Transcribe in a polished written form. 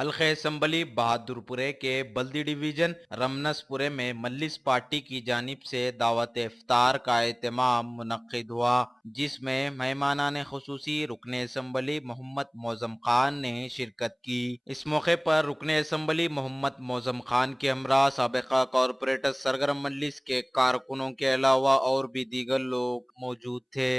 हल्के असम्बली बहादुरपुरे के बल्दी डिवीजन रमनसपुरे में मल्लिस पार्टी की जानिब से दावत इफ्तार का एहतमाम मुनक्किद हुआ, जिसमें मेहमानान खुसूसी रुकन असम्बली मोहम्मद मौजम खान ने शिरकत की। इस मौके पर रुकन असम्बली मोहम्मद मौजम खान के हमरा साबिका कॉरपोरेटर सरगरम मल्लिस के कारकुनों के अलावा और भी दीगर लोग मौजूद थे।